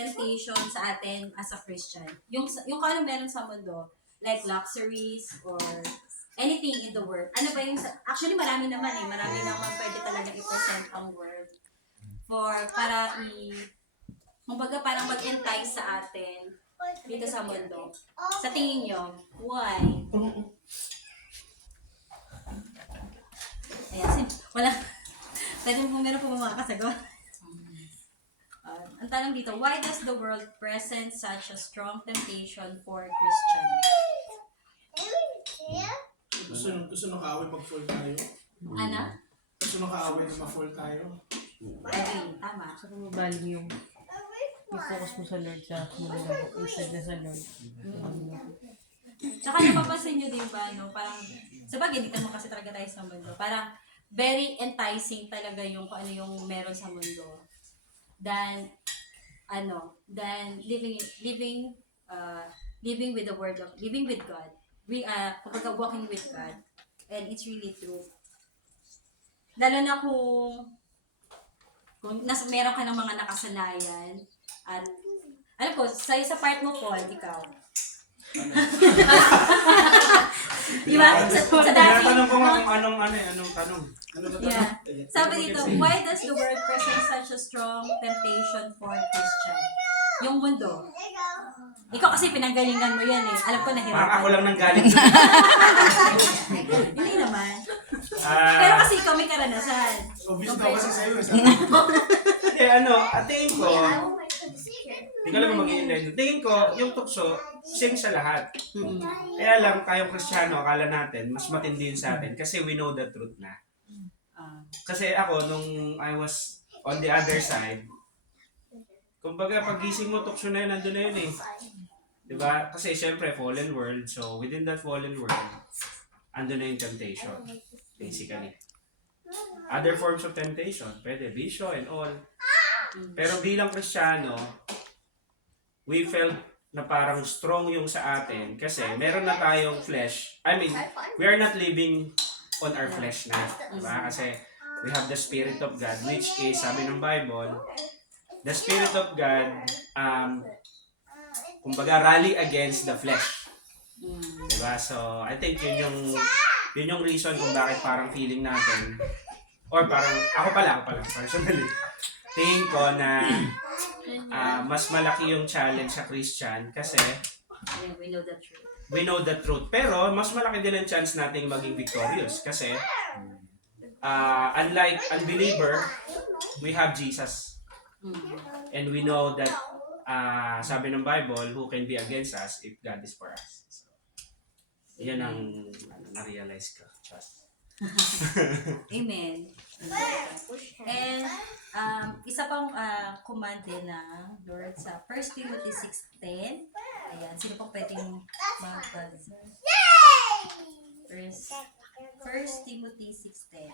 temptation sa atin as a Christian. Yung kung ano meron sa mundo, like luxuries or anything in the world. Ano ba yung, actually marami naman pwede talaga i-present ang world for, kumbaga parang mag-entice sa atin dito sa mundo. Sa tingin nyo, why? Ayan, wala. Pwede mo meron po mga kasagot. Ang tanong dito, why does the world present such a strong temptation for Christians? Gusto nung kaaway mag-fall tayo? Ano? Gusto nung kaaway na ma-fall tayo? Agree, tama. Saka mabalik yung focus mo sa Lord sa mundo instead na sa Lord. Tsaka napapansin nyo din ba, no? Parang, sabagay, hindi naman kasi talaga tayo sa mundo. Parang, very enticing talaga yung kung ano yung meron sa mundo. Than living with the word of, living with God. Kapag walking with God. And it's really true. Lalo na kung meron ka ng mga nakasanayan, at, alam ko, sa part mo, Paul, ikaw. Di ba? Sa dati. Tinatanong ko nga kung anong tanong. Yeah. Sabi dito, why does the world present such a strong temptation for Christian? Yung mundo. Ikaw kasi pinanggalingan mo yan eh. Alam ko nahirapan. Parang ako lang nang galing. Hindi naman. Pero kasi ikaw may karanasan. Obvious daw kasi sa'yo. Tingin ko, hindi ka lang mag-i-enlighten. Tingin ko, yung tukso, same sa lahat. Kaya lang, tayong Kristiyano, akala natin, mas matindi yun sa atin kasi we know the truth na. Kasi ako, nung I was on the other side, kumbaga, pagising mo, tukso na yun, nandun na yun eh. Diba? Kasi syempre, fallen world. So, within that fallen world, andun na yung temptation. Basically. Other forms of temptation. Pwede, bisyo and all. Pero bilang Kristiyano, we felt na parang strong yung sa atin kasi meron na tayong flesh. I mean, we are not living on our flesh na. Diba? Kasi we have the Spirit of God, which is, sabi ng Bible, the Spirit of God, kumbaga, rally against the flesh. Diba? So, I think yun yung reason kung bakit parang feeling natin, or parang, ako pala, personally, tingin ko na mas malaki yung challenge sa Christian kasi We know the truth. we know the truth. Pero, mas malaki din ang chance nating maging victorious kasi unlike unbeliever, we have Jesus. And we know that, sabi ng Bible, who can be against us if God is for us. So, yan ang na-realize ko. Trust. Amen. And isa pang command din ng Lord sa 1 Timothy 6:10. Ayan, sino pang pwedeng magbasa? 1 Timothy 6:10.